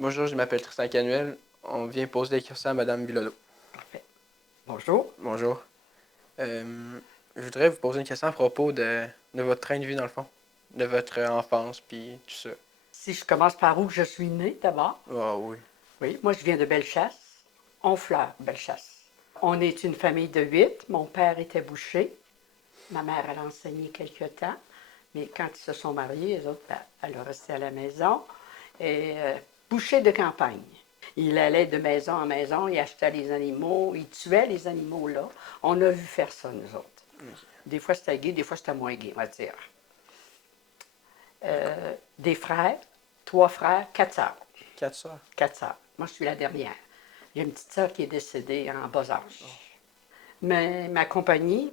Bonjour, je m'appelle Tristan Canuel. On vient poser des questions à Madame Bilodeau. Parfait. Bonjour. Bonjour. Je voudrais vous poser une question à propos de votre train de vie, dans le fond. De votre enfance, puis tout ça. Si je commence par où je suis née d'abord. Ah oui. Oui, moi je viens de Bellechasse, Honfleur, Bellechasse. On est une famille de 8. Mon père était boucher. Ma mère, elle a enseigné quelque temps. Mais quand ils se sont mariés, les autres, elle a resté à la maison. Et boucher de campagne. Il allait de maison en maison, il achetait les animaux, il tuait les animaux là. On a vu faire ça, nous autres. Des fois c'était gay, des fois c'était moins gay, on va dire. Des frères, 3 frères, 4 sœurs. 4 sœurs. 4 sœurs. Moi, je suis la dernière. J'ai une petite sœur qui est décédée en bas âge. Mais ma compagnie,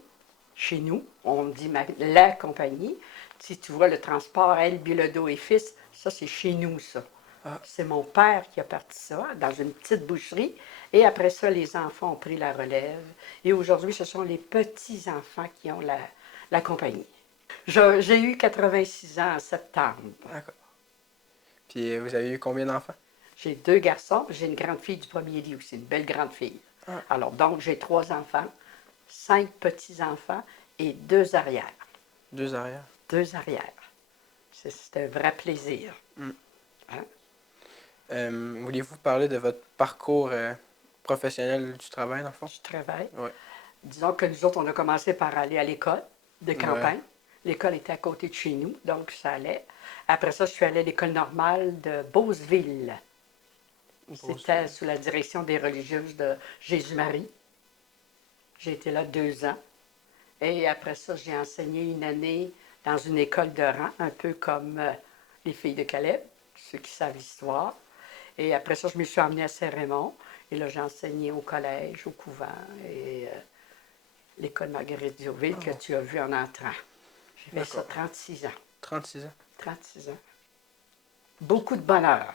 chez nous, on dit la compagnie. Si tu vois le transport, elle, Bilodeau et fils, ça, c'est chez nous, ça. Ah. C'est mon père qui a parti ça dans une petite boucherie. Et après ça, les enfants ont pris la relève. Et aujourd'hui, ce sont les petits-enfants qui ont la compagnie. J'ai eu 86 ans en septembre. D'accord. Puis vous avez eu combien d'enfants? J'ai 2 garçons, j'ai une grande fille du premier lit aussi, une belle grande fille. Ah. Alors, donc, j'ai 3 enfants, 5 petits-enfants et 2 arrières. 2 arrières. 2 arrières. C'est un vrai plaisir. Vouliez-vous parler de votre parcours professionnel du travail, dans le fond? Du travail. Oui. Disons que nous autres, on a commencé par aller à l'école de campagne. Ouais. L'école était à côté de chez nous, donc ça allait. Après ça, je suis allée à l'école normale de Beauceville. C'était sous la direction des religieuses de Jésus-Marie. J'ai été là 2 ans. Et après ça, j'ai enseigné une année dans une école de rang, un peu comme les filles de Caleb, ceux qui savent l'histoire. Et après ça, je me suis emmenée à Saint-Raymond. Et là, j'ai enseigné au collège, au couvent et l'école Marguerite Diouville que tu as vu en entrant. J'ai fait ça 36 ans. 36 ans. 36 ans. Beaucoup de bonheur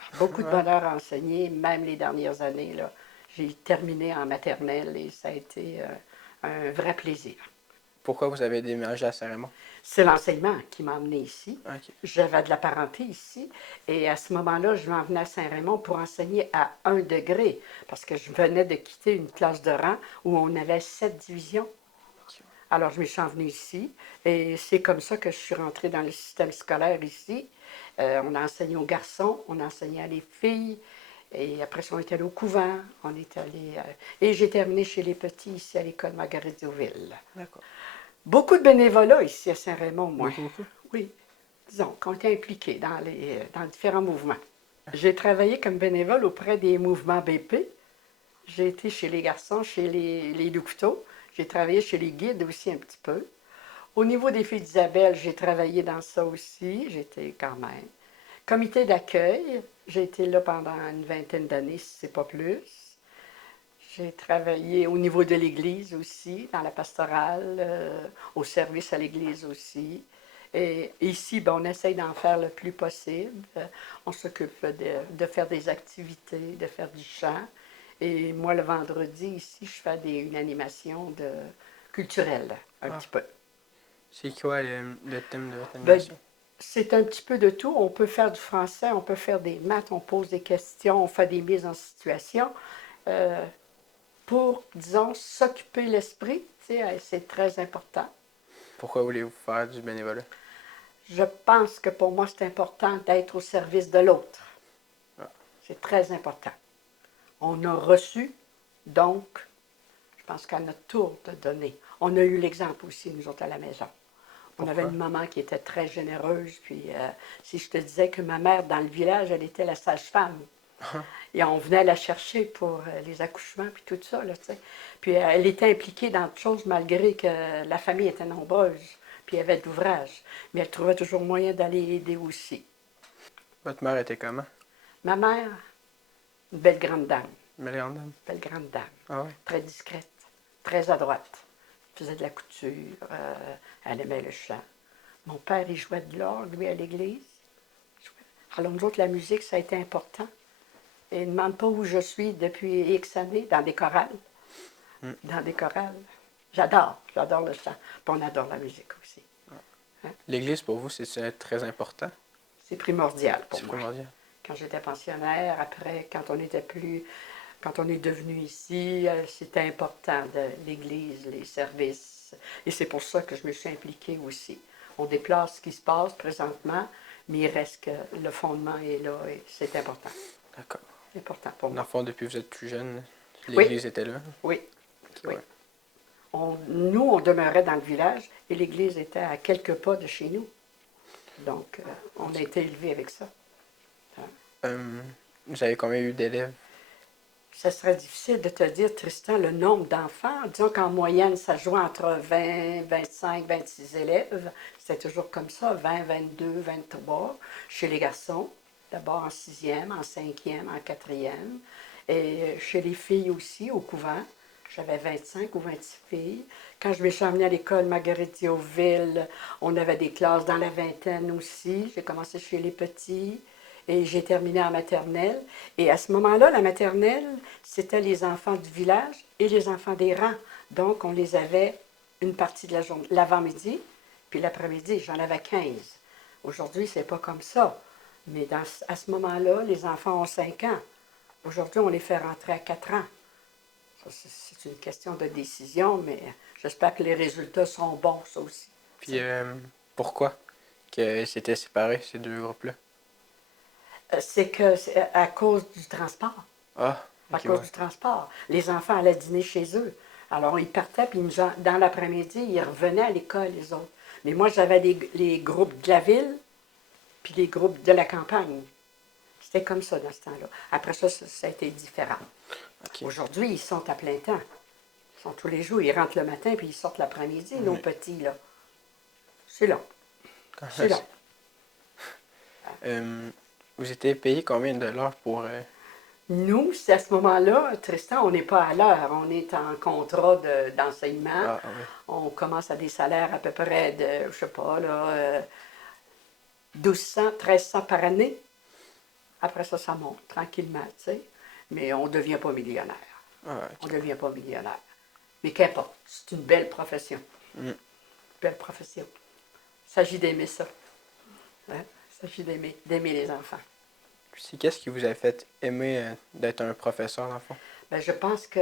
à enseigner, même les dernières années. Là. J'ai terminé en maternelle et ça a été un vrai plaisir. Pourquoi vous avez déménagé à Saint-Raymond? C'est l'enseignement qui m'a emmené ici. OK. J'avais de la parenté ici et à ce moment-là, je m'en venais à Saint-Raymond pour enseigner à 1 degré parce que je venais de quitter une classe de rang où on avait 7 divisions. Alors, je me suis envenue ici et c'est comme ça que je suis rentrée dans le système scolaire ici. On a enseigné aux garçons, on a enseigné à les filles et après ça, on est allé au couvent, on est allé... et j'ai terminé chez les petits ici à l'école Marguerite Diouville. D'accord. Beaucoup de bénévolat ici à Saint-Raymond, moi. Beaucoup. Oui, disons qu'on était impliqués dans différents mouvements. J'ai travaillé comme bénévole auprès des mouvements BP. J'ai été chez les garçons, chez les louveteaux. J'ai travaillé chez les guides aussi un petit peu. Au niveau des filles d'Isabelle, j'ai travaillé dans ça aussi. J'étais quand même. Comité d'accueil, j'ai été là pendant une vingtaine d'années, si c'est pas plus. J'ai travaillé au niveau de l'Église aussi, dans la pastorale, au service à l'Église aussi. Et ici, ben, on essaye d'en faire le plus possible. On s'occupe de faire des activités, de faire du chant. Et moi, le vendredi, ici, je fais une animation culturelle, un petit peu. C'est quoi le thème de votre Ben, animation? c'est un petit peu de tout. On peut faire du français, on peut faire des maths, on pose des questions, on fait des mises en situation. Pour, disons, s'occuper l'esprit, c'est très important. Pourquoi voulez-vous faire du bénévolat? Je pense que pour moi, c'est important d'être au service de l'autre. Ah. C'est très important. On a reçu, donc, je pense qu'à notre tour de donner. On a eu l'exemple aussi, nous autres, à la maison. On avait une maman qui était très généreuse, puis si je te disais que ma mère, dans le village, elle était la sage-femme. Et on venait la chercher pour les accouchements, puis tout ça, là, tu sais. Puis elle était impliquée dans toutes choses, malgré que la famille était nombreuse, puis il y avait de l'ouvrage. Mais elle trouvait toujours moyen d'aller aider aussi. Votre mère était comment? Ma mère, une belle grande dame. Belle grande dame. Belle grande dame. Ah ouais? Très discrète, très à droite. Elle faisait de la couture, elle aimait le chant. Mon père, il jouait de l'orgue, lui, à l'église. Alors nous autres, la musique, ça a été important. Et ne demande pas où je suis depuis X années, dans des chorales. Dans des chorales. J'adore le chant. Puis on adore la musique aussi. L'église, pour vous, c'est très important? C'est primordial pour C'est moi. primordial. quand j'étais pensionnaire. Après, quand on est devenu ici, c'était important, l'Église, les services. Et c'est pour ça que je me suis impliquée aussi. On déplace ce qui se passe présentement, mais il reste que le fondement est là et c'est important. D'accord. C'est important pour Dans moi. le fond, depuis que vous êtes plus jeune, Oui, l'église était là. oui, Ok, oui. ouais. Nous, on demeurait dans le village et l'église était à quelques pas de chez nous. Donc, on a été élevés avec ça. Vous avez combien eu d'élèves? Ça serait difficile de te dire, Tristan, le nombre d'enfants. Disons qu'en moyenne, ça jouait entre 20, 25, 26 élèves. C'était toujours comme ça, 20, 22, 23 chez les garçons. D'abord en sixième, en cinquième, en quatrième. Et chez les filles aussi, au couvent, j'avais 25 ou 26 filles. Quand je me suis emmenée à l'école Marguerite Diouville, on avait des classes dans la vingtaine aussi. J'ai commencé chez les petits. Et j'ai terminé en maternelle. Et à ce moment-là, la maternelle, c'était les enfants du village et les enfants des rangs. Donc, on les avait une partie de la journée, l'avant-midi, puis l'après-midi, j'en avais 15. Aujourd'hui, c'est pas comme ça. Mais à ce moment-là, les enfants ont 5 ans. Aujourd'hui, on les fait rentrer à 4 ans. C'est une question de décision, mais j'espère que les résultats sont bons, ça aussi. Puis pourquoi que c'était séparé, ces deux groupes-là? C'est que c'est à cause du transport. Ah, À ok, cause ouais. du transport. Les enfants allaient dîner chez eux. Alors, ils partaient, puis dans l'après-midi, ils revenaient à l'école, les autres. Mais moi, j'avais les groupes de la ville, puis les groupes de la campagne. C'était comme ça dans ce temps-là. Après ça, ça a été différent. Ok. Aujourd'hui, ils sont à plein temps. Ils sont tous les jours. Ils rentrent le matin, puis ils sortent l'après-midi, nos Oui. petits, là. C'est long. Quand C'est long. vous étiez payé combien de l'heure pour... Nous, c'est à ce moment-là, Tristan, on n'est pas à l'heure. On est en contrat d'enseignement. Ah, oui. On commence à des salaires à peu près de, je sais pas, là, 1200, 1300 par année. Après ça, ça monte tranquillement, tu sais. Mais on ne devient pas millionnaire. Ah, On ok. ne devient pas millionnaire. Mais qu'importe, c'est une belle profession. Mm. Belle profession. Il s'agit d'aimer ça. Hein? Il s'agit d'aimer les enfants. Puis qu'est-ce qui vous a fait aimer d'être un professeur, dans le fond? Ben, je pense que,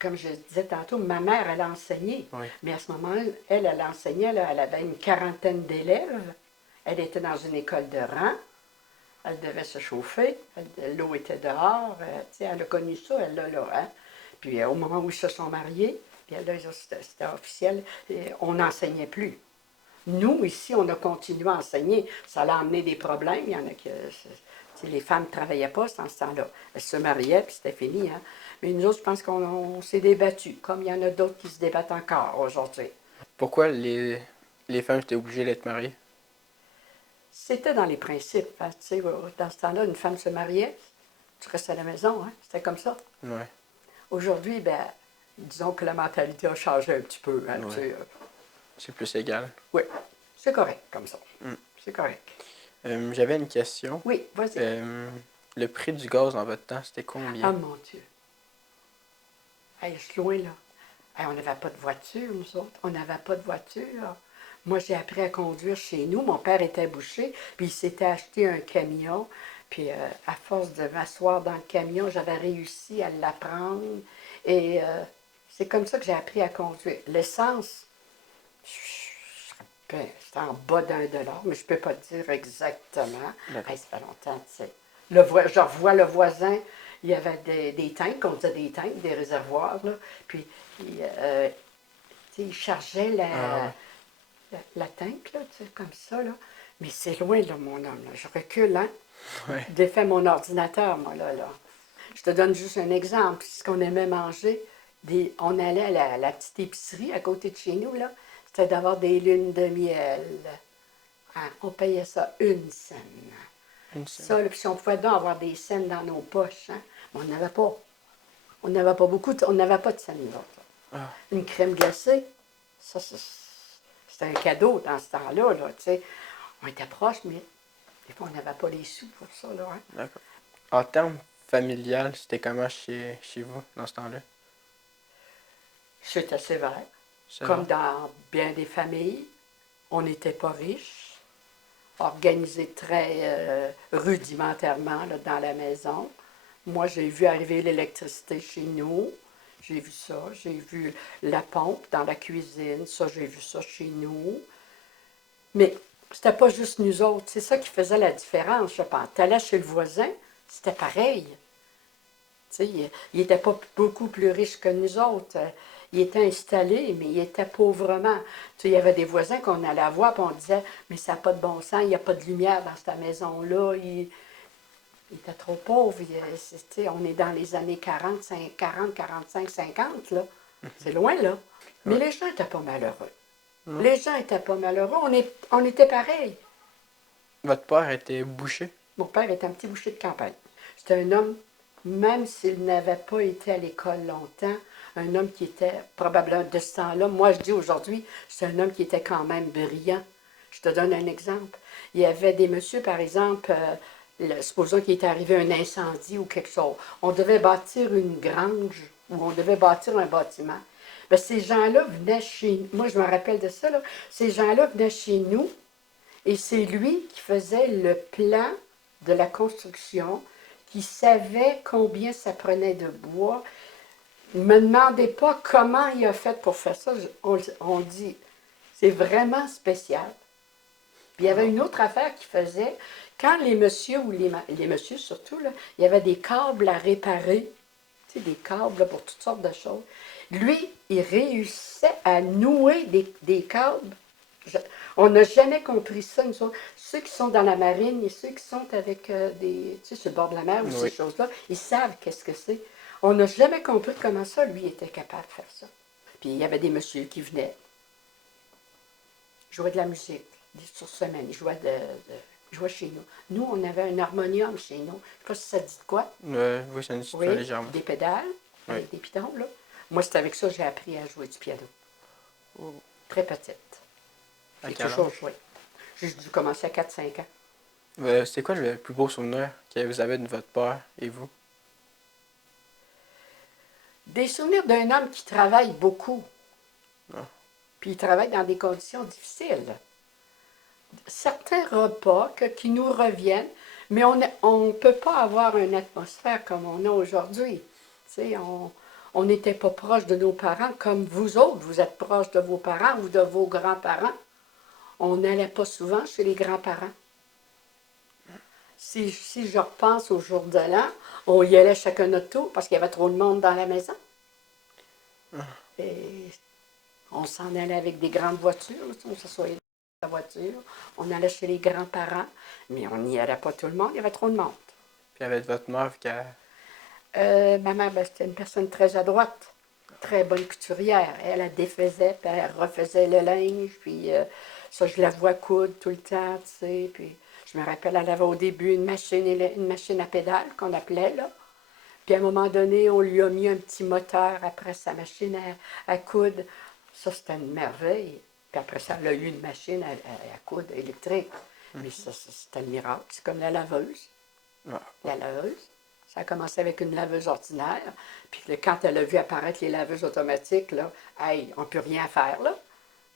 comme je disais tantôt, ma mère, elle a enseigné. Oui. Mais à ce moment-là, elle enseignait, là, elle avait une quarantaine d'élèves. Elle était dans une école de rang. Elle devait se chauffer. L'eau était dehors. Elle a connu ça, elle l'a là. Hein? Puis au moment où ils se sont mariés, puis là, c'était officiel, on n'enseignait plus. Nous, ici, on a continué à enseigner. Ça a amené des problèmes. Il y en a qui... les femmes ne travaillaient pas dans ce temps-là. Elles se mariaient, puis c'était fini. Hein? Mais nous autres, je pense qu'on s'est débattus, comme il y en a d'autres qui se débattent encore aujourd'hui. Pourquoi les femmes étaient obligées d'être mariées? C'était dans les principes. Hein? Tu sais, dans ce temps-là, une femme se mariait, tu restes à la maison. Hein? C'était comme ça. Ouais. Aujourd'hui, ben, disons que la mentalité a changé un petit peu. Hein? Ouais. Tu sais, C'est plus égal. oui, c'est correct comme ça. Mm. C'est correct. J'avais une question. Oui, vas-y. Le prix du gaz dans votre temps, c'était Ah, combien? mon Dieu. Hey, je suis loin, là. Hey, on n'avait pas de voiture, nous autres. On n'avait pas de voiture. Moi, j'ai appris à conduire chez nous. Mon père était boucher, puis il s'était acheté un camion. Puis, à force de m'asseoir dans le camion, j'avais réussi à l'apprendre. Et c'est comme ça que j'ai appris à conduire. L'essence, c'était en bas d'1 $, mais je ne peux pas te dire exactement. Hey, ça fait longtemps, tu sais. Je revois le voisin, il y avait des tanks, on disait des tanks, des réservoirs, là. Puis, il chargeait la tank, là, tu sais, comme ça, là. Mais c'est loin, là, mon homme, là. Je recule, hein. Ouais. Défais mon ordinateur, moi, là. Je te donne juste un exemple. Ce qu'on aimait manger, on allait à la petite épicerie à côté de chez nous, là. C'était d'avoir des lunes de miel. Hein, on payait ça 1 cent. Une Ça, seule. là, puis si on pouvait donc avoir des scènes dans nos poches, hein, mais on n'avait pas. On n'avait pas beaucoup, on n'avait pas de scènes, nous autres. Ah. Une crème glacée, ça, c'était un cadeau dans ce temps-là, là, tu sais. On était proches, mais des fois, on n'avait pas les sous pour ça, là. Hein. D'accord. En termes familial, c'était comment chez vous dans ce temps-là? C'était sévère. Ça Comme va? dans bien des familles, on n'était pas riches. organisé très rudimentairement là, dans la maison. Moi, j'ai vu arriver l'électricité chez nous. J'ai vu ça. J'ai vu la pompe dans la cuisine. Ça, j'ai vu ça chez nous. Mais c'était pas juste nous autres. C'est ça qui faisait la différence, je pense. Tu allais chez le voisin, c'était pareil. Tu sais, il n'était pas beaucoup plus riche que nous autres. Il était installé, mais il était pauvrement. Tu sais, il y avait des voisins qu'on allait voir, puis on disait, mais ça n'a pas de bon sens, il n'y a pas de lumière dans cette maison-là. Il était trop pauvre. Tu sais, on est dans les années 40, 45, 50, là. C'est loin, là. Mais les gens n'étaient pas malheureux. Les gens n'étaient pas malheureux. On était pareils. Votre père était boucher? Mon père était un petit boucher de campagne. C'était un homme, même s'il n'avait pas été à l'école longtemps, un homme qui était probablement de ce temps-là. Moi, je dis aujourd'hui, c'est un homme qui était quand même brillant. Je te donne un exemple. Il y avait des messieurs, par exemple, supposons qu'il était arrivé un incendie ou quelque chose. On devait bâtir une grange ou on devait bâtir un bâtiment. Bien, ces gens-là venaient chez nous. Moi, je me rappelle de ça. Là. Ces gens-là venaient chez nous et c'est lui qui faisait le plan de la construction, qui savait combien ça prenait de bois. Ne me demandez pas comment il a fait pour faire ça. On dit, c'est vraiment spécial. Puis il y avait une autre affaire qu'il faisait. Quand les messieurs, ou les messieurs surtout, là, il y avait des câbles à réparer, tu sais, des câbles là, pour toutes sortes de choses. Lui, il réussissait à nouer des câbles. On n'a jamais compris ça, nous autres. Ceux qui sont dans la marine et ceux qui sont avec des, tu sais, sur le bord de la mer ou ces choses-là, ils savent qu'est-ce que c'est. On n'a jamais compris comment ça, lui, était capable de faire ça. Puis il y avait des messieurs qui venaient jouer de la musique, sur semaine. Ils jouaient chez nous. Nous, on avait un harmonium chez nous. Je ne sais pas si ça dit de quoi. Oui, ça nous dit légèrement. Des pédales, avec des pitons, là. Moi, c'est avec ça que j'ai appris à jouer du piano. Très petite. J'ai toujours joué. J'ai dû commencer à 4-5 ans. C'est quoi le plus beau souvenir que vous avez de votre père et vous? Des souvenirs d'un homme qui travaille beaucoup. Puis il travaille dans des conditions difficiles. Certains repas qui nous reviennent, mais on ne peut pas avoir une atmosphère comme on a aujourd'hui. Tu sais, on n'était pas proche de nos parents comme vous autres, vous êtes proches de vos parents ou de vos grands-parents. On n'allait pas souvent chez les grands-parents. Si je repense au jour de l'an, on y allait chacun notre tour parce qu'il y avait trop de monde dans la maison. Et on s'en allait avec des grandes voitures, on s'assoyait dans la voiture, on allait chez les grands-parents, mais on n'y allait pas tout le monde, il y avait trop de monde. Puis avec votre mère, ma mère, c'était une personne très adroite, très bonne couturière. Elle défaisait, puis elle refaisait le linge, puis ça, je la vois coudre tout le temps, tu sais, puis je me rappelle, elle avait au début une machine à pédales qu'on appelait, là. Puis à un moment donné, on lui a mis un petit moteur après sa machine à coudre. Ça, c'était une merveille. Puis après ça, elle a eu une machine à coudre électrique. Mais ça, c'était le miracle. C'est comme la laveuse. La laveuse. Ça a commencé avec une laveuse ordinaire. Puis quand elle a vu apparaître les laveuses automatiques, là, hey, on ne peut rien faire, là.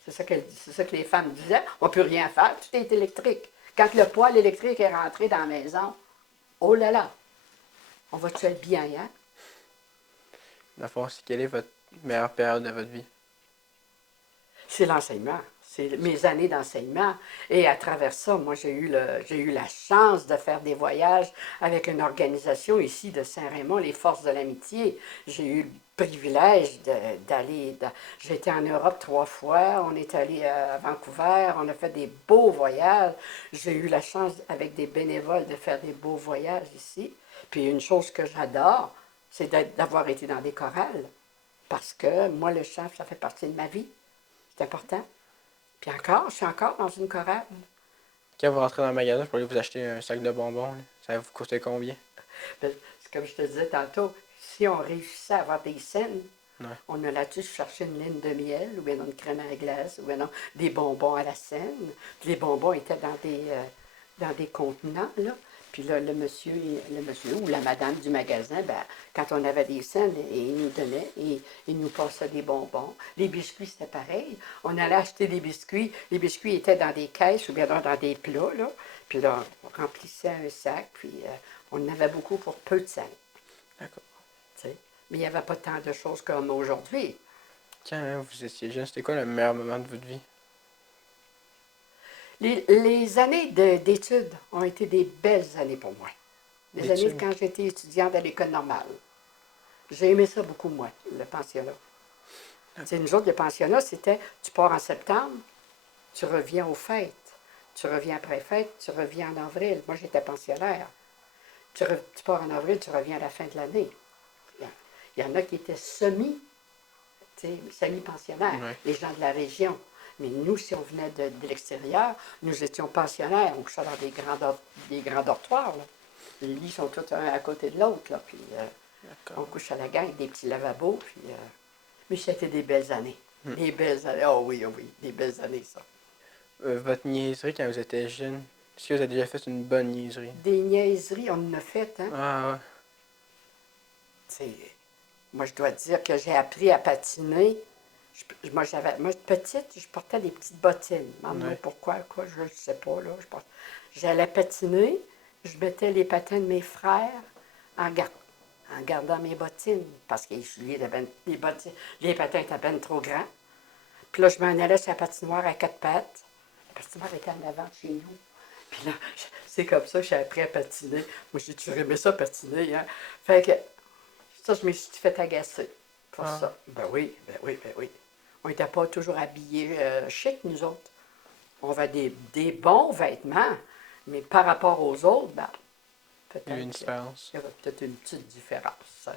C'est ça que les femmes disaient. On ne peut rien faire, tout est électrique. Quand le poêle électrique est rentré dans la maison, oh là là! On va-tu être bien, hein? Dans le fond, quelle est votre meilleure période de votre vie? C'est l'enseignement. C'est mes années d'enseignement. Et à travers ça, moi, j'ai eu la chance de faire des voyages avec une organisation ici de Saint-Raymond, les Forces de l'Amitié. J'ai eu le privilège d'aller... J'ai été en Europe 3 fois, on est allé à Vancouver, on a fait des beaux voyages. J'ai eu la chance, avec des bénévoles, de faire des beaux voyages ici. Puis une chose que j'adore, c'est d'avoir été dans des chorales. Parce que moi, le chant, ça fait partie de ma vie. C'est important. Puis encore, je suis encore dans une chorale. Quand vous rentrez dans le magasin pour aller vous acheter un sac de bonbons, là, ça va vous coûter combien? C'est comme je te disais tantôt, si on réussissait à avoir des scènes, on a là-dessus cherché une laine de miel, ou bien une crème à la glace, ou bien des bonbons à la scène. Puis les bonbons étaient dans des contenants, là. Puis là, le monsieur ou la madame du magasin, ben, quand on avait des scènes, il nous donnait, et il nous passait des bonbons. Les biscuits, c'était pareil. On allait acheter des biscuits. Les biscuits étaient dans des caisses ou bien dans des plats, là. Puis là, on remplissait un sac, puis on en avait beaucoup pour peu de scènes. D'accord. Mais il n'y avait pas tant de choses comme aujourd'hui. Quand vous étiez jeune, c'était quoi le meilleur moment de votre vie? Les années d'études ont été des belles années pour moi. Les années D'études? quand j'étais étudiante à l'école normale. J'ai aimé ça beaucoup, moi, le pensionnat. C'est nous autres, le pensionnat, c'était tu pars en septembre, tu reviens aux fêtes. Tu reviens après fête, tu reviens en avril. Moi, j'étais pensionnaire. Tu pars en avril, tu reviens à la fin de l'année. Il y en a qui étaient semi-pensionnaires, Ouais. les gens de la région. Mais nous, si on venait de l'extérieur, nous étions pensionnaires. On couchait dans des grands dortoirs. Là. Les lits sont tous un à côté de l'autre. Là, puis on couche à la gang avec des petits lavabos. Puis, mais c'était des belles années. Des belles années. Oh oui, oh oui, des belles années, ça. Votre niaiserie quand vous étiez jeune, est-ce que vous avez déjà fait une bonne niaiserie? Des niaiseries, on en a fait, hein? Ah ouais. C'est... Moi, je dois dire que j'ai appris à patiner. Moi, petite, je portais des petites bottines. Maman, Ouais. pourquoi, quoi, je ne sais pas, là. J'allais patiner, je mettais les patins de mes frères en gardant mes bottines, parce que les patins étaient ben trop grands. Puis là, je m'en allais sur la patinoire à quatre pattes. La patinoire était en avant de chez nous. Puis là, c'est comme ça que j'ai appris à patiner. Moi, j'ai toujours aimé ça, patiner, hein. Fait que ça, je me suis fait agacer pour ça. Ben oui, ben oui, ben oui. On n'était pas toujours habillés chic, nous autres. On avait des bons vêtements, mais par rapport aux autres, ben, Il y a eu une peut-être différence. qu'il y avait peut-être une petite différence.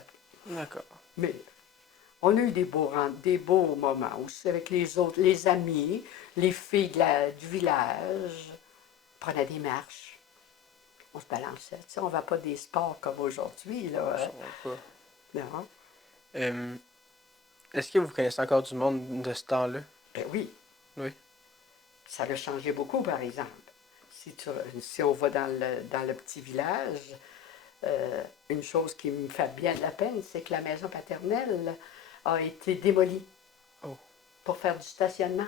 D'accord. Mais on a eu des beaux moments aussi avec les autres, les amis, les filles du village. On prenait des marches. On se balançait. Tu sais, on ne va pas des sports comme aujourd'hui, là. Je Hein? comprends pas. Non. Est-ce que vous connaissez encore du monde de ce temps-là? Ben oui. Oui. Ça a changé beaucoup, par exemple. Si on va dans le petit village, une chose qui me fait bien de la peine, c'est que la maison paternelle a été démolie pour faire du stationnement.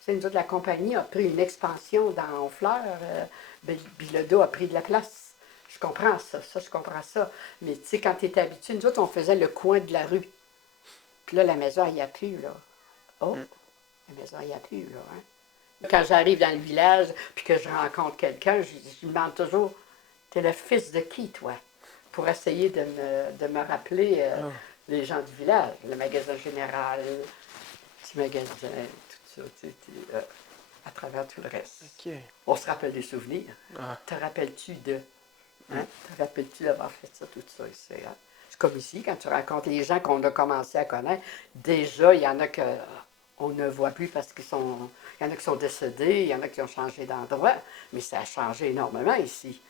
C'est nous autres, la compagnie a pris une expansion dans Honfleur. Bilodeau a pris de la place. Je comprends ça, je comprends ça. Mais tu sais, quand tu es habitué, nous autres, on faisait le coin de la rue. Puis là, la maison, il n'y a plus, là. Oh, la maison, il n'y a plus, là. Hein? Quand j'arrive dans le village, puis que je rencontre quelqu'un, je me demande toujours, t'es le fils de qui, toi? Pour essayer de me rappeler les gens du village, le magasin général, le petit magasin, tout ça, à travers tout le reste. Ok. On se rappelle des souvenirs. Ah. Te rappelles-tu de... Hein? Te rappelles-tu d'avoir fait ça, tout ça ici? Hein? C'est comme ici, quand tu rencontres les gens qu'on a commencé à connaître, déjà, il y en a que on ne voit plus parce qu'ils sont... Il y en a qui sont décédés, il y en a qui ont changé d'endroit, mais ça a changé énormément ici.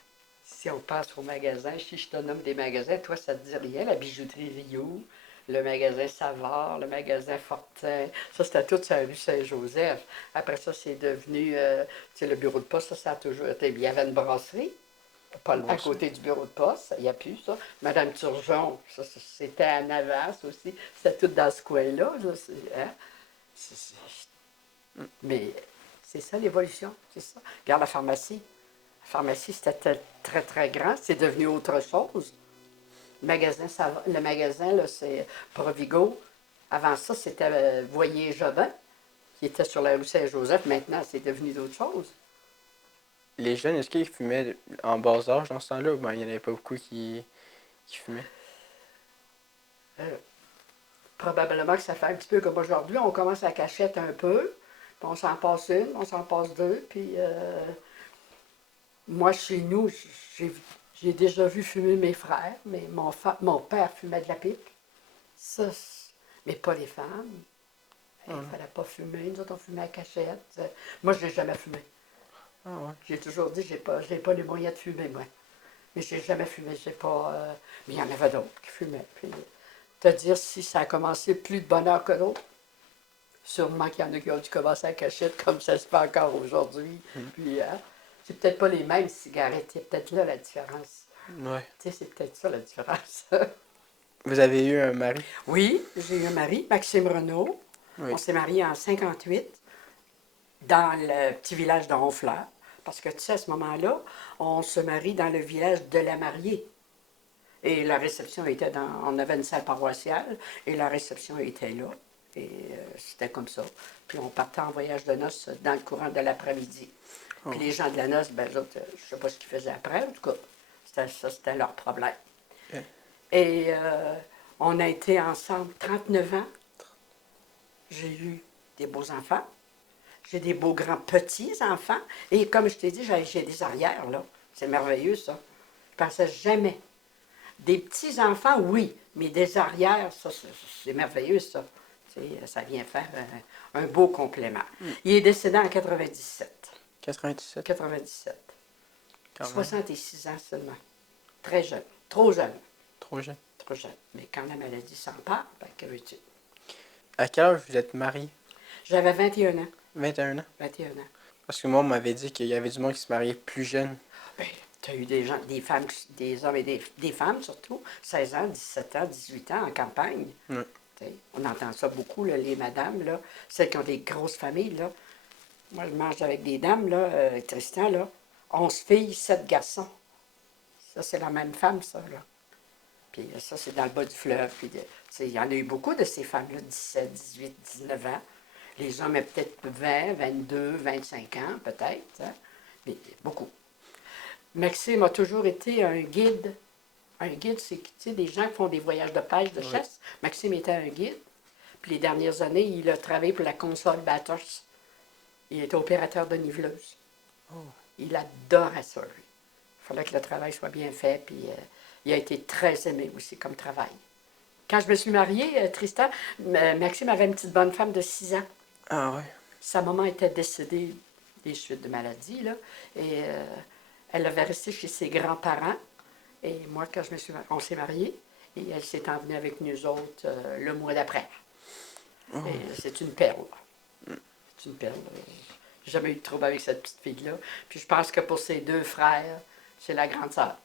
Si on passe au magasin, si je te nomme des magasins, toi, ça te dit rien, la bijouterie Rio, le magasin Savard, le magasin Fortin, ça, c'était tout sur la rue Saint-Joseph. Après ça, c'est devenu, le bureau de poste, ça a toujours été... Il y avait une brasserie, à côté du bureau de poste, il n'y a plus ça. Madame Turgeon, ça, c'était en avance aussi, c'était tout dans ce coin-là. Hein? Mais c'est ça l'évolution, c'est ça. Regarde la pharmacie. La pharmacie, c'était très, très grand. C'est devenu autre chose. Le magasin, là, c'est Provigo. Avant ça, c'était Voyer-Jobin, qui était sur la rue Saint-Joseph. Maintenant, c'est devenu d'autres choses. Les jeunes, est-ce qu'ils fumaient en bas âge dans ce temps-là ou ben, il n'y en avait pas beaucoup qui fumaient? Probablement que ça fait un petit peu comme aujourd'hui. On commence à cachette un peu. Puis on s'en passe une, on s'en passe deux. Puis moi, chez nous, j'ai déjà vu fumer mes frères, mais mon père fumait de la pipe. Ça, mais pas les femmes. Il ne fallait pas fumer. Nous autres, on fumait à cachette. Moi, je n'ai jamais fumé. Ah ouais. J'ai toujours dit, j'ai pas les moyens de fumer, moi. Mais j'ai jamais fumé. J'ai pas. Mais il y en avait d'autres qui fumaient. Puis, te dire si ça a commencé plus de bonheur que d'autres. Sûrement qu'il y en a qui ont dû commencer à cachette comme ça se fait encore aujourd'hui. Puis, C'est peut-être pas les mêmes cigarettes. Il y a peut-être là la différence. Ouais. Tu sais, c'est peut-être ça la différence. Vous avez eu un mari? Oui, j'ai eu un mari, Maxime Renaud. Oui. On s'est mariés en 58 dans le petit village de Honfleur. Parce que tu sais, à ce moment-là, on se marie dans le village de la mariée. Et la réception était dans... On avait une salle paroissiale et la réception était là. Et c'était comme ça. Puis on partait en voyage de noces dans le courant de l'après-midi. Oh. Puis les gens de la noce, ben, eux autres, je ne sais pas ce qu'ils faisaient après, en tout cas. C'était leur problème. Yeah. Et on a été ensemble 39 ans. J'ai eu des beaux enfants. J'ai des beaux grands petits-enfants. Et comme je t'ai dit, j'ai des arrières, là. C'est merveilleux, ça. Je ne pensais jamais. Des petits-enfants, oui, mais des arrières, ça, c'est merveilleux, ça. Ça vient faire un beau complément. Il est décédé en 97. 97? 97. Quand même. 66 ans seulement. Très jeune. Trop jeune. Trop jeune. Trop jeune. Mais quand la maladie s'empare, ben, que veux-tu? À quel âge vous êtes marié? J'avais 21 ans. 21 ans? 21 ans. Parce que moi, on m'avait dit qu'il y avait du monde qui se mariait plus jeune. Ben, tu as eu des gens, des femmes, des hommes et des femmes surtout, 16 ans, 17 ans, 18 ans en campagne. Oui. T'sais, on entend ça beaucoup, là, les madames, là, celles qui ont des grosses familles. Là. Moi, je mange avec des dames, là, Tristan, là, 11 filles, 7 garçons. Ça, c'est la même femme, ça. Là. Puis ça, c'est dans le bas du fleuve. Puis, il y en a eu beaucoup de ces femmes-là, 17, 18, 19 ans. Les hommes, peut-être 20, 22, 25 ans, peut-être. Hein? Mais beaucoup. Maxime a toujours été un guide. Un guide, c'est des gens qui font des voyages de pêche, de chasse. Oui. Maxime était un guide. Puis les dernières années, il a travaillé pour la console Bathurst. Il était opérateur de niveleuse. Oh. Il adorait ça, lui. Il fallait que le travail soit bien fait. Puis il a été très aimé aussi comme travail. Quand je me suis mariée, Tristan, Maxime avait une petite bonne femme de 6 ans. Ah ouais. Sa maman était décédée des suites de maladie, là. Et elle avait resté chez ses grands-parents. Et moi, quand on s'est mariés, et elle s'est emmenée avec nous autres le mois d'après. Oh. C'est une perle. C'est une perle. J'ai jamais eu de trouble avec cette petite fille-là. Puis je pense que pour ses 2 frères, c'est la grande sœur.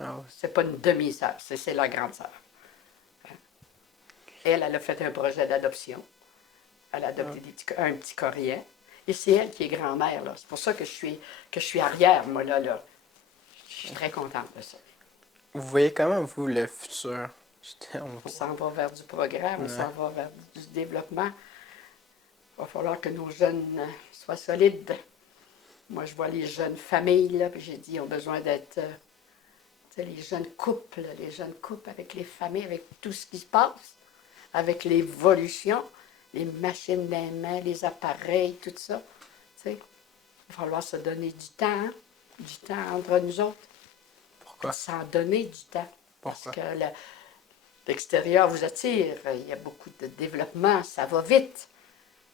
Oh. C'est pas une demi-sœur, c'est la grande sœur. Elle a fait un projet d'adoption. Elle a adopté un petit Coréen. Et c'est elle qui est grand-mère, là. C'est pour ça que je suis arrière, moi, là. Je suis très contente de ça. Vous voyez comment, vous, le futur? On s'en va vers du programme, on s'en va vers du développement. Il va falloir que nos jeunes soient solides. Moi, je vois les jeunes familles, là, puis j'ai dit, ils ont besoin d'être... les jeunes couples avec les familles, avec tout ce qui se passe, avec l'évolution, les machines des mains, les appareils, tout ça. Il va falloir se donner du temps, hein? Du temps entre nous autres. Pourquoi? S'en donner du temps. Pourquoi? Parce que l'extérieur vous attire, il y a beaucoup de développement, ça va vite.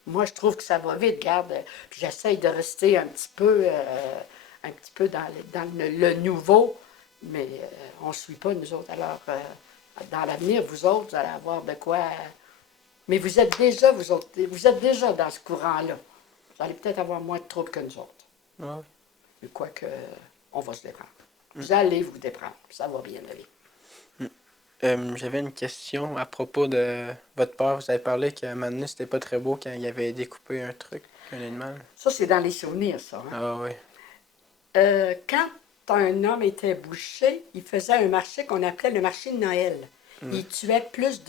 Moi, je trouve que ça va vite. Regarde, j'essaye de rester un petit peu dans le nouveau, mais on ne suit pas, nous autres. Alors, dans l'avenir, vous autres, vous allez avoir de quoi... Mais vous êtes déjà, vous êtes déjà dans ce courant-là. Vous allez peut-être avoir moins de troubles que nous autres. Ouais. Mais quoique, on va se déprendre. Vous allez vous déprendre. Ça va bien aller. J'avais une question à propos de votre père. Vous avez parlé qu'à un moment donné, c'était pas très beau quand il avait découpé un truc, un animal. Ça, c'est dans les souvenirs, ça. Hein? Ah oui. Quand un homme était bouché, il faisait un marché qu'on appelait le marché de Noël. Il tuait plus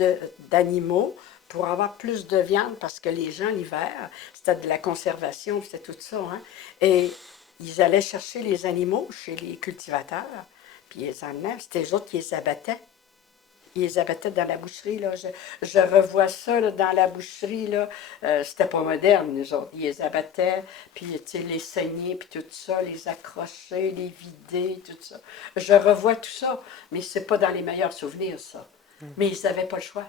d'animaux pour avoir plus de viande, parce que les gens, l'hiver, c'était de la conservation, c'était tout ça. Hein? Et ils allaient chercher les animaux chez les cultivateurs, puis ils les emmenaient. C'était eux autres qui les abattaient. Ils les abattaient dans la boucherie. Là. Je revois ça là, dans la boucherie. Là. C'était pas moderne, nous autres. Ils les abattaient, puis les saigner, puis tout ça, les accrocher, les vider, tout ça. Je revois tout ça, mais c'est pas dans les meilleurs souvenirs, ça. Mais ils n'avaient pas le choix.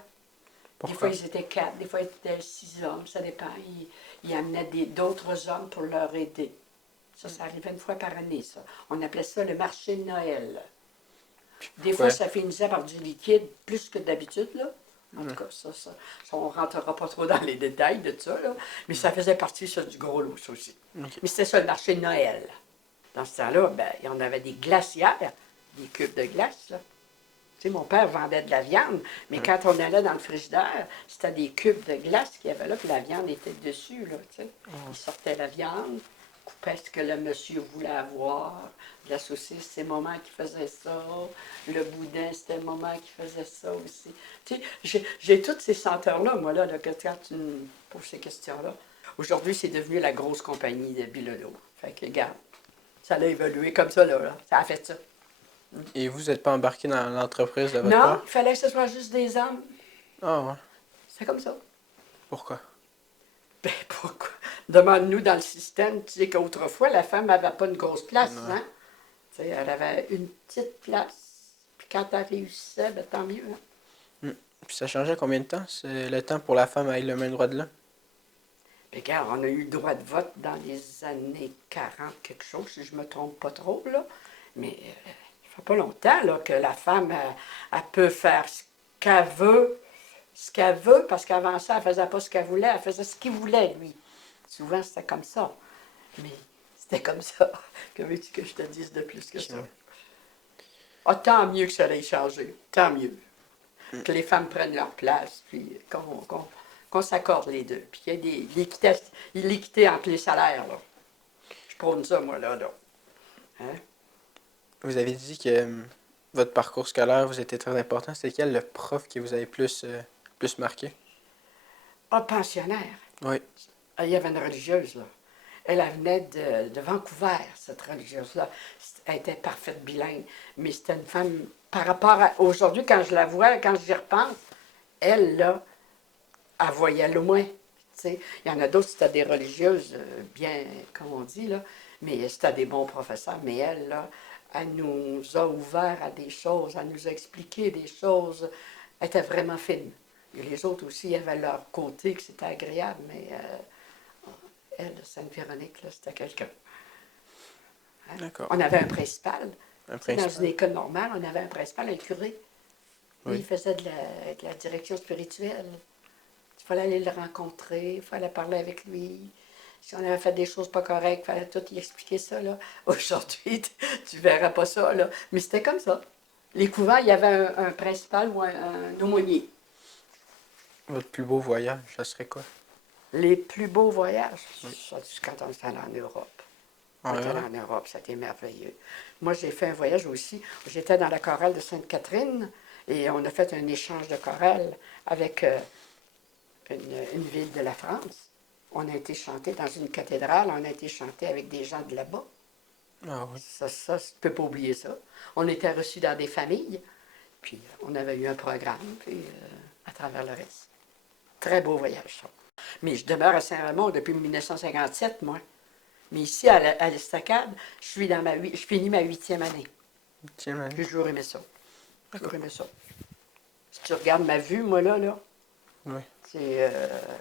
Pourquoi? Des fois, ils étaient 4, des fois, ils étaient 6 hommes, ça dépend. Ils amenaient d'autres hommes pour leur aider. Ça arrivait une fois par année, ça. On appelait ça le marché de Noël. Des fois, ça finissait par du liquide, plus que d'habitude, là. En tout cas, ça, on ne rentrera pas trop dans les détails de ça, là. Mais ça faisait partie, ça, du gros lot, ça aussi. Mais c'était ça, le marché de Noël. Dans ce temps-là, ben, il y en avait des glacières, des cubes de glace, là. Tu sais, mon père vendait de la viande, mais quand on allait dans le frigidaire, c'était des cubes de glace qu'il y avait là, puis la viande était dessus, là, tu sais. Il sortait la viande, coupait ce que le monsieur voulait avoir. De la saucisse, c'est maman qui faisait ça. Le boudin, c'était maman qui faisait ça aussi. Tu sais, j'ai toutes ces senteurs-là, moi, là, que quand tu me poses ces questions-là. Aujourd'hui, c'est devenu la grosse compagnie de Bilolo. Fait que, regarde, ça a évolué comme ça, là. Ça a fait ça. Et vous n'êtes pas embarqué dans l'entreprise de votre Non, père? il fallait que ce soit juste des hommes. Ah ouais. C'est comme ça. Pourquoi? Ben, pourquoi? Demande-nous dans le système, tu sais qu'autrefois, la femme n'avait pas une grosse place, Ouais. hein? Tu sais, elle avait une petite place. Puis quand elle réussissait, ben, tant mieux, hein? Puis ça changeait combien de temps? C'est le temps pour la femme à être le même droit de là? Ben, regarde, on a eu le droit de vote dans les années 40, quelque chose, si je me trompe pas trop, là. Mais ça fait pas longtemps, là, que la femme, elle peut faire ce qu'elle veut, parce qu'avant ça, elle faisait pas ce qu'elle voulait, elle faisait ce qu'il voulait, lui. Souvent, c'était comme ça. Mais c'était comme ça. Que veux-tu que je te dise de plus que ça? Ouais. Ah, tant mieux que ça ait changé. Tant mieux. Que les femmes prennent leur place, puis qu'on s'accorde les deux. Puis qu'il y ait l'équité entre les salaires, là. Je prône ça, moi, là. Hein? Vous avez dit que votre parcours scolaire vous était très important. C'est quel le prof qui vous avait plus marqué? Ah, pensionnaire. Oui. Ah, il y avait une religieuse, là. Elle venait de Vancouver, cette religieuse-là. Elle était parfaite bilingue, mais c'était une femme, par rapport à aujourd'hui, quand je la vois, quand j'y repense, elle, là, elle voyait loin. Tu sais. Il y en a d'autres, c'était des religieuses, bien, comme on dit, là, mais c'était des bons professeurs. Mais elle, là, elle nous a ouvert à des choses, elle nous a expliqué des choses. Elle était vraiment fine. Et les autres aussi avaient leur côté, que c'était agréable, mais elle, Sainte-Véronique, là, c'était quelqu'un. Hein? D'accord. On avait un principal. Un Tu sais, dans une principal. école normale, on avait un principal, un curé. Lui, Oui. il faisait de la direction spirituelle. Il fallait aller le rencontrer, il fallait parler avec lui. Si on avait fait des choses pas correctes, il fallait tout y expliquer ça. Là. Aujourd'hui, tu verras pas ça. Là. Mais c'était comme ça. Les couvents, il y avait un principal ou un aumônier. Votre plus beau voyage, ça serait quoi? Les plus beaux voyages, Oui. ça, c'est quand on est allé en Europe. Ah, On est allé ouais? en Europe, c'était merveilleux. Moi, j'ai fait un voyage aussi. J'étais dans la chorale de Sainte-Catherine et on a fait un échange de chorale avec une ville de la France. On a été chanté dans une cathédrale, on a été chanté avec des gens de là-bas. Ah oui. Ça, tu ne peux pas oublier ça. On était reçus dans des familles, puis on avait eu un programme, puis à travers le reste. Très beau voyage, ça. Mais je demeure à Saint-Raymond depuis 1957, moi. Mais ici, à l'Estacade, je finis ma 8e année. Tiens, man. Puis je j'aurais aimé ça. J'aurais aimé ça. Si tu regardes ma vue, moi, là, Oui.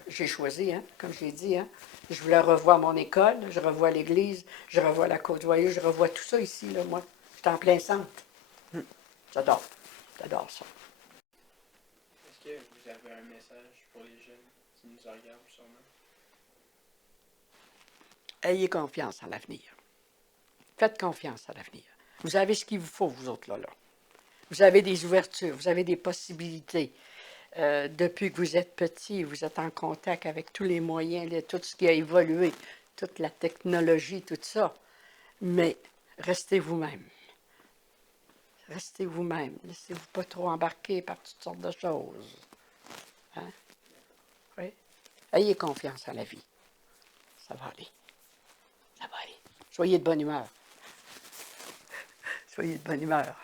j'ai choisi, hein, comme j'ai dit. Hein. Je voulais revoir mon école, je revois l'église, je revois la Côte-Joyeuse, je revois tout ça ici, là, moi. J'étais en plein centre. J'adore. J'adore ça. Est-ce que vous avez un message pour les jeunes qui nous regardent sûrement? Ayez confiance en l'avenir. Faites confiance à l'avenir. Vous avez ce qu'il vous faut, vous autres, là. Vous avez des ouvertures, vous avez des possibilités. Depuis que vous êtes petit, vous êtes en contact avec tous les moyens, tout ce qui a évolué, toute la technologie, tout ça. Mais restez vous-même. Restez vous-même. Laissez-vous pas trop embarquer par toutes sortes de choses. Hein? Oui? Ayez confiance en la vie. Ça va aller. Ça va aller. Soyez de bonne humeur. Soyez de bonne humeur.